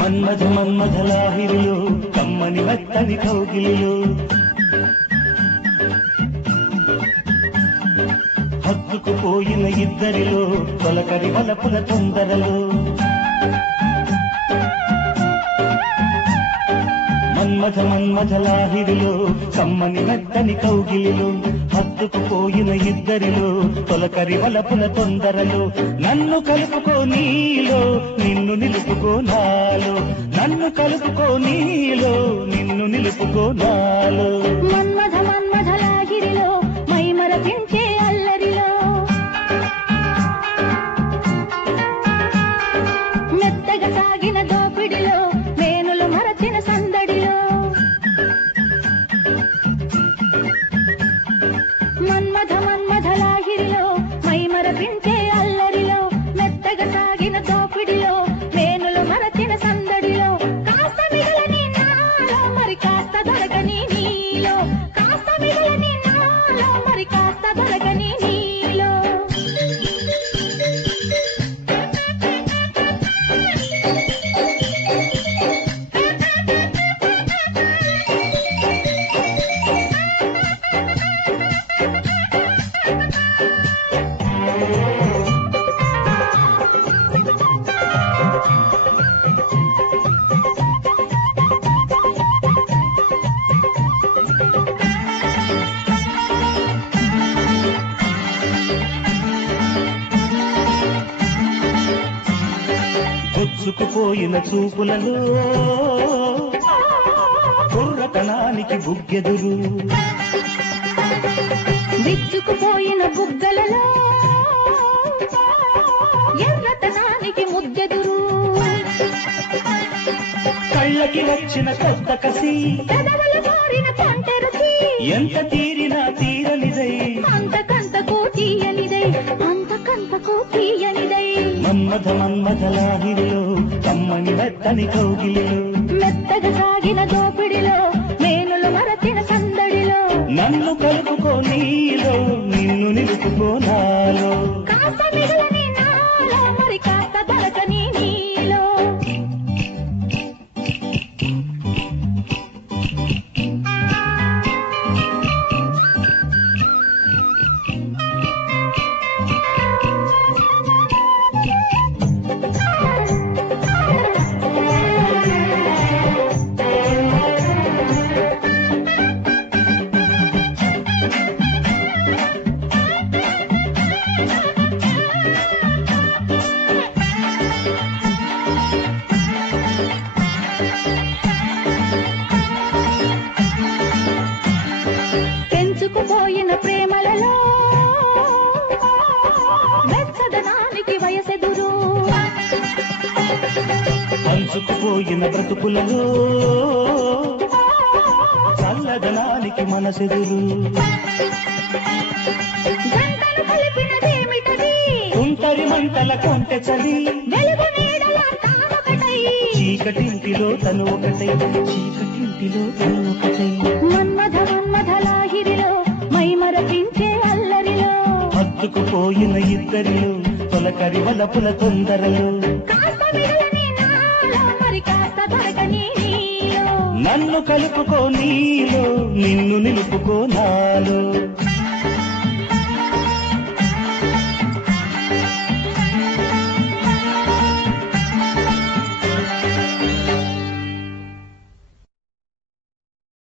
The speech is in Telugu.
మన్మథ మన్మథ లాహిరిలో కమ్మని మెత్తని కౌగిలిలో హత్తుకుపోయిన ఇద్దరిలో తొలకరి వలపుల తొందరలో మన్మథ మన్మథ లాహిరిలో కమ్మని మెత్తని కౌగిలిలో హత్తుకుపోయిన ఇద్దరిలో తొలకరి వలపుల తొందరలో నన్ను కలుపుకో నీలో నిన్ను నిలుపుకో నాలో నన్ను కలుపుకో నీలో నిన్ను నిలుపుకో నాలో మన్మథ మన్మథ లాహిరిలో మైమరపించే అల్లరిలో మెత్తగా సాగిన దోపిడిలో మేనులు మరచిన సందడిలో మన్మథ మన్మథ లాహిరిలో మైమరపించే అల్లరిలో మెత్తగా సాగిన దోపిడిలో మేనులు మరచిన సందడిలో కాస్త మిగలని నాలో మరి కాస్త దొరకని నీలో కాస్త మిగలని నాలో మరి కాస్త దొరకని నీలో గుచ్చుకుపోయిన చూపులలో కుర్రతనానికి బుగ్గెదురు విచ్చుకుపోయిన బుగ్గలలో ఎర్రతనానికి ముద్దెదురు కళ్ళకి వచ్చిన కొత్త కసి పెదవులు కోరిన కొంటె రుచి ఎంత తీరినా తీరనిదై అంతకంతకు తీయనిదై అంతకంతకు తీయనిదై మన్మథ మన్మథ లాహిరిలో కమ్మని మెత్తని కౌగిలిలో మెత్తగా సాగిన దోపిడిలో మేనులు మరచిన సందడిలో నన్ను కలుపుకో నీలో నిన్ను నిలుపుకో నాలో కాస్త మిగలని నాలో మరి కాస్త దొరకని నీలో పెంచుకుపోయిన ప్రేమలలో వెచ్చదనానికి వయసెదురు పంచుకుపోయిన బ్రతుకులలో చల్లదనానికి మనసెదురు జంటలు కలిపినదేమిటది తుంటరి మంటల కొంటె చలి వెలుగు నీడలా తానొకటై చీకటింటిలో తను ఒకటై చీకటింటిలో తను ఒకటై మన్మథ మన్మథ లాహిరిలో మైమరపించే అల్లరిలో హత్తుకుపోయిన ఇద్దరిలో తొలకరి వలపుల తొందరలో కాస్త మిగలని నాలో మరి కాస్త దొరకని నీలో నన్ను కలుపుకో నీలో నిన్ను నిలుపుకో నాలో